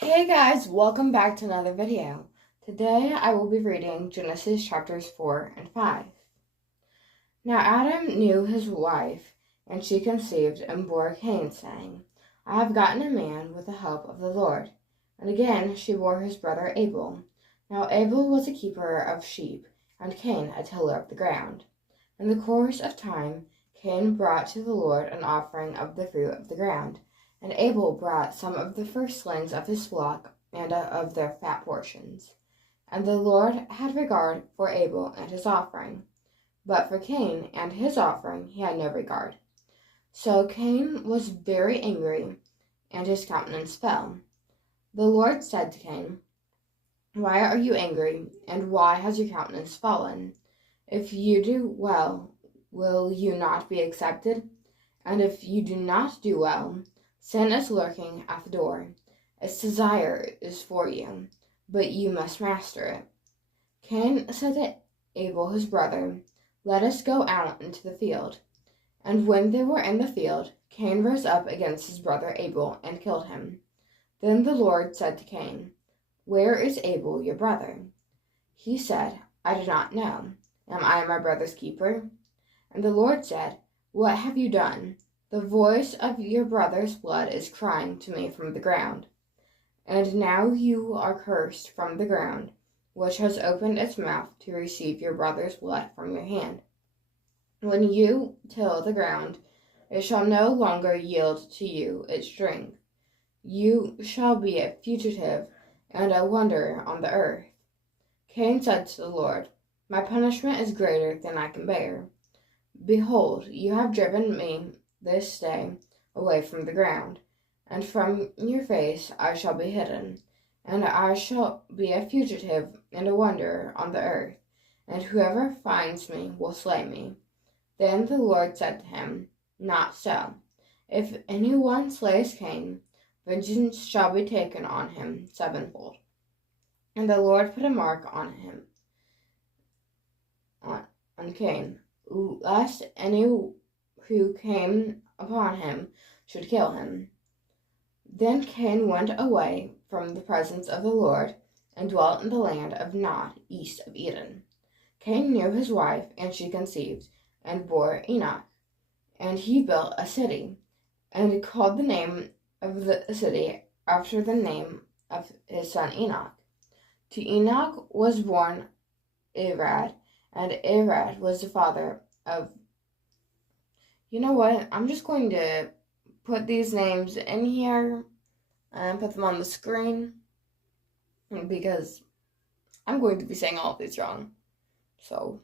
Hey guys, welcome back to another video. Today I will be reading Genesis chapters 4 and 5. Now Adam knew his wife, and she conceived and bore Cain, saying, I have gotten a man with the help of the Lord. And again she bore his brother Abel. Now Abel was a keeper of sheep, and Cain a tiller of the ground. In the course of time Cain brought to the Lord an offering of the fruit of the ground. And Abel brought some of the firstlings of his flock and of their fat portions. And the Lord had regard for Abel and his offering, but for Cain and his offering he had no regard. So Cain was very angry, and his countenance fell. The Lord said to Cain, Why are you angry, and why has your countenance fallen? If you do well, will you not be accepted? And if you do not do well, sin is lurking at the door. Its desire is for you, but you must master it. Cain said to Abel his brother, Let us go out into the field. And when they were in the field, Cain rose up against his brother Abel and killed him. Then the Lord said to Cain, Where is Abel your brother? He said, I do not know. Am I my brother's keeper? And the Lord said, What have you done? The voice of your brother's blood is crying to me from the ground. And now you are cursed from the ground, which has opened its mouth to receive your brother's blood from your hand. When you till the ground, it shall no longer yield to you its strength. You shall be a fugitive and a wanderer on the earth. Cain said to the Lord, My punishment is greater than I can bear. Behold, you have driven me this day away from the ground, and from your face I shall be hidden, and I shall be a fugitive and a wanderer on the earth, and whoever finds me will slay me. Then the Lord said to him, Not so. If anyone slays Cain, vengeance shall be taken on him sevenfold. And the Lord put a mark on him, on Cain, lest any who came upon him should kill him. Then Cain went away from the presence of the Lord and dwelt in the land of Nod, east of Eden. Cain knew his wife, and she conceived and bore Enoch. And he built a city, and called the name of the city after the name of his son Enoch. To Enoch was born Irad, and Irad was the father of... You know what? I'm just going to put these names in here and put them on the screen because I'm going to be saying all of these wrong. So...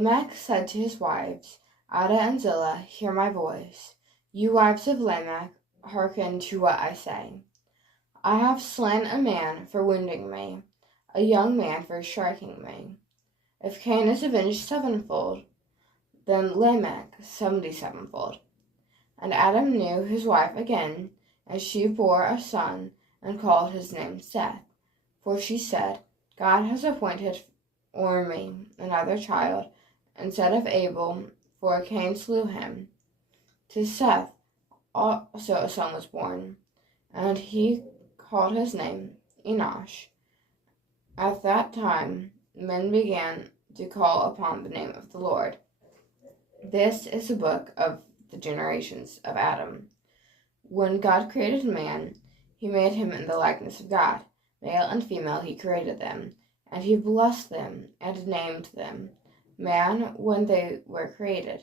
Lamech said to his wives, Ada and Zillah, hear my voice. You wives of Lamech, hearken to what I say. I have slain a man for wounding me, a young man for striking me. If Cain is avenged sevenfold, then Lamech 77fold. And Adam knew his wife again, and she bore a son, and called his name Seth. For she said, God has appointed for me another child, instead of Abel, for Cain slew him. To Seth also a son was born, and he called his name Enosh. At that time men began to call upon the name of the Lord. This is the book of the generations of Adam. When God created man, he made him in the likeness of God. Male and female he created them, and he blessed them and named them man when they were created.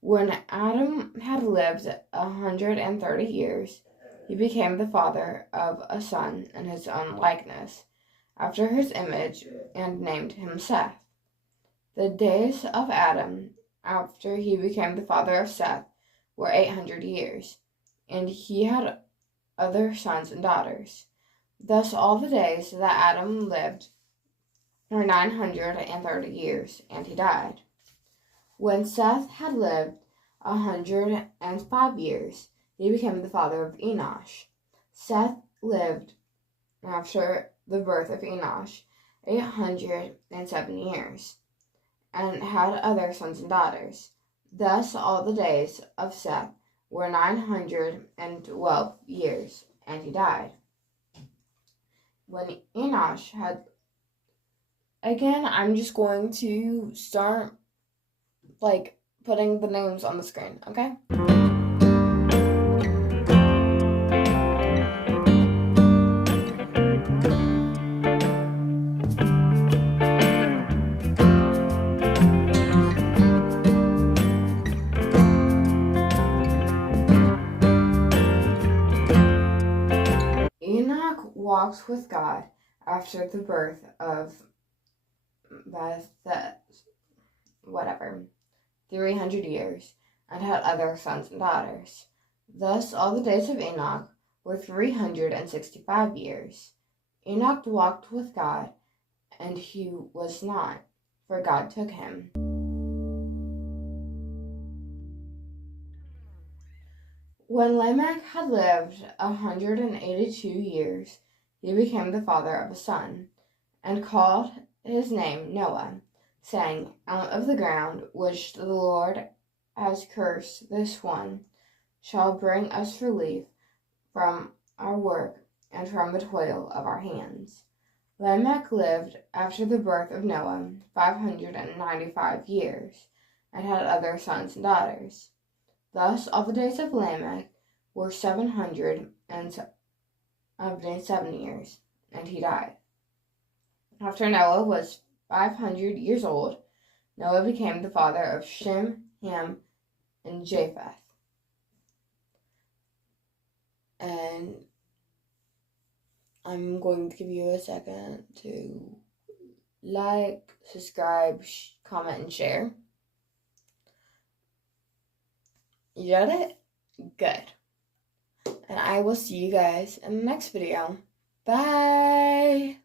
When Adam had lived 130 years, he became the father of a son in his own likeness, after his image, and named him Seth. The days of Adam, after he became the father of Seth, were 800 years, and he had other sons and daughters. Thus all the days that Adam lived were 930 years, and he died. When Seth had lived 105 years, he became the father of Enosh. Seth lived, after the birth of Enosh, 807 years, and had other sons and daughters. Thus all the days of Seth were 912 years, and he died. When Enosh had... Again, I'm just going to start, putting the names on the screen, okay? Enoch walked with God after the birth of 300 years, and had other sons and daughters. Thus all the days of Enoch were 365 years. Enoch walked with God, and he was not, for God took him. When Lamech had lived 182 years, he became the father of a son, and called his name Noah, saying, "Out of the ground which the Lord has cursed, this one shall bring us relief from our work and from the toil of our hands." Lamech lived after the birth of Noah 595 years, and had other sons and daughters. Thus all the days of Lamech were 777 years, and he died. After Noah was 500 years old, Noah became the father of Shem, Ham, and Japheth. And I'm going to give you a second to like, subscribe, comment, and share. You got it? Good. And I will see you guys in the next video. Bye!